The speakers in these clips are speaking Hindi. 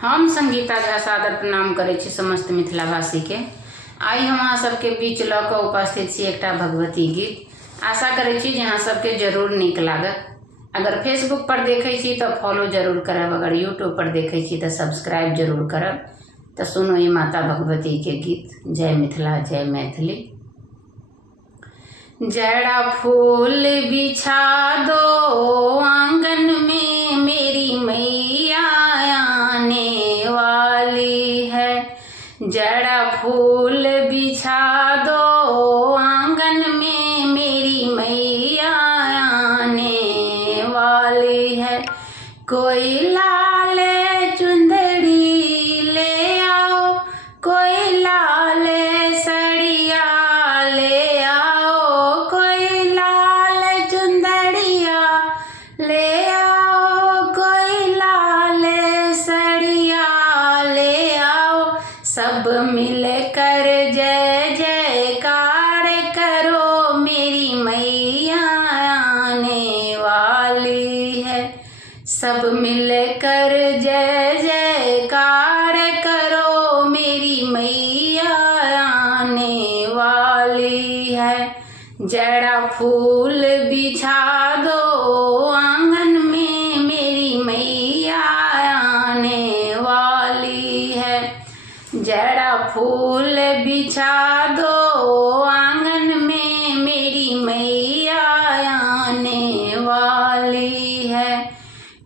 हम संगीता झा सादर प्रणाम करै छी समस्त मिथिलावासी के। आई हम अहाँ सबके बीच लऽ कऽ उपस्थित छी एकटा भगवती गीत। आशा करै छी जे अहाँ सबके जरूर नीक लागत। अगर फेसबुक पर देखै छी तऽ फॉलो जरूर करब, अगर यूट्यूब पर देखै छी तऽ सब्सक्राइब जरूर करब। तो सुनो ये माता भगवती के गीत। जय मिथिला जय मैथिली। जड़ा फूल बिछा दो आंगन में, मेरी मैया आने वाली है। जड़ा फूल बिछा दो आंगन में, मेरी मैया आने वाली है। कोई लाल चुंदड़ी ले आओ, कोई लाल सड़िया ले आओ, कोई लाल चुंदड़िया ले आओ, कोई लाल सड़िया ले आओ। सब मिलकर जय जयकार करो, मेरी मैया आने वाली है। सब मिलकर जय जयकार करो, मेरी मैया आने वाली है। जड़ा फूल बिछा दो आंगन में, मेरी मैया आने वाली है। जड़ा फूल बिछा दो आंगन में, मेरी मैया आने वाली है।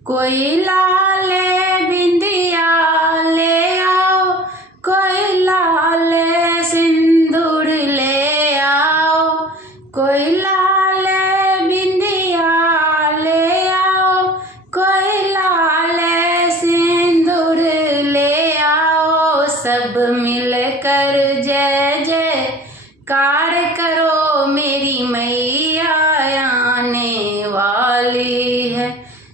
कोई लाल बिंदिया ले आओ, कोई लाल सिंदूर ले आओ, कोई लाल बिंदिया ले आओ, कोई लाल सिंदूर ले आओ। सब मिलकर जय जयकार करो, मेरी मैया आने वाली है।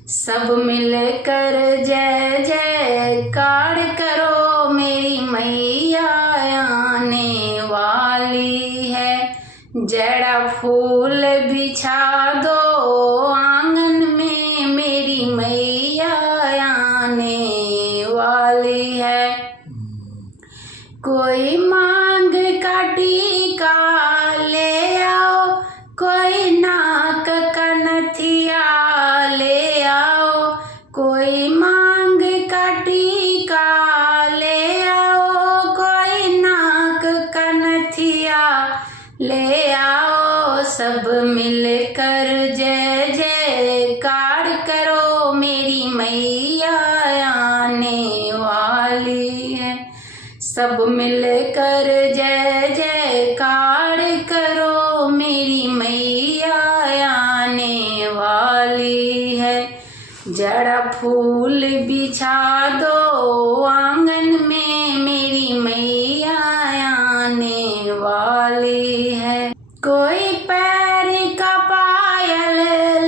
सब मिलकर जय जयकार करो, मेरी मैया आने वाली है। जड़ा फूल बिछा दो आंगन में, मेरी मैया आने वाली है। कोई मांग का टीका ले आओ, कोई नाक का नथिया ले आओ, कोई मांग का टीका ले आओ, कोई नाक का नथिया ले आओ। सब मिलकर जय जयकार करो, मेरी मैया आने वाली है। सब मिलकर जय जयकार करो, मेरी मैया आने वाली है। जड़ा फूल बिछा दो आंगन में, मेरी मैया आने वाली है। कोई पैर का पायल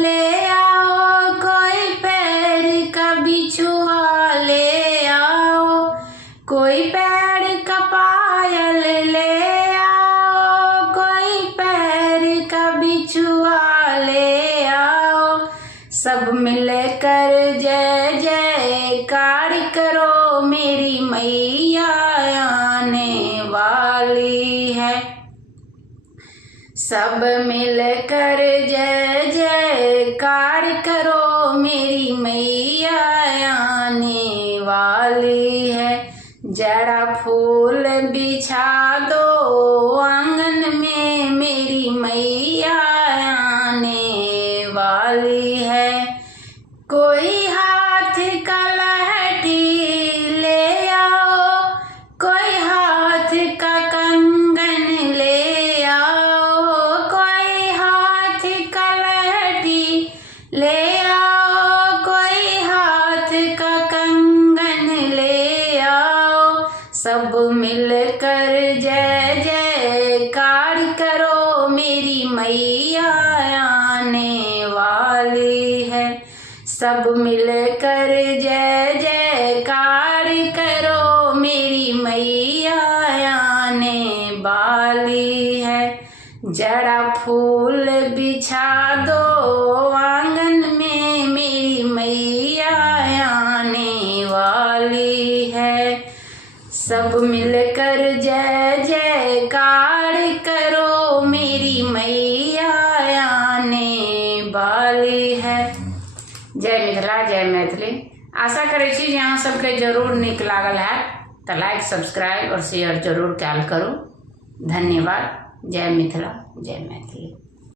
ले आओ, कोई पैर का बिछुआ ले आओ, कोई पैर का पायल ले आओ, कोई पैर का बिछुआ ले आओ। सब मिलकर जय जयकार करो, मेरी मैया आने वाली है। सब मिलकर जय जयकार करो, मेरी मैया आने वाली है। जड़ा फूल बिछा दो आंगन में, मेरी मैया आने वाली है। कोई हाथ का लहठी ले आओ, कोई हाथ का कंगन ले आओ, कोई हाथ का लहठी ले आओ, कोई हाथ का कंगन ले आओ। सब मिलकर जय जयकार करो, मेरी मैया आने वाली है। सब मिलकर जय जयकार करो, मेरी मैया आने वाली है। जड़ा फूल बिछा दो आंगन में, मेरी मैया आने वाली सब मिलकर जय जयकार करो, मेरी मैया आने वाली है। जय मिथिला, जय मैथिली। आशा करै छी जे अहाँ सबके जरूर नीक लागल हैत तऽ लाइक, सब्सक्राइब और शेयर जरूर कैल करू। धन्यवाद। जय मिथिला, जय मैथिली।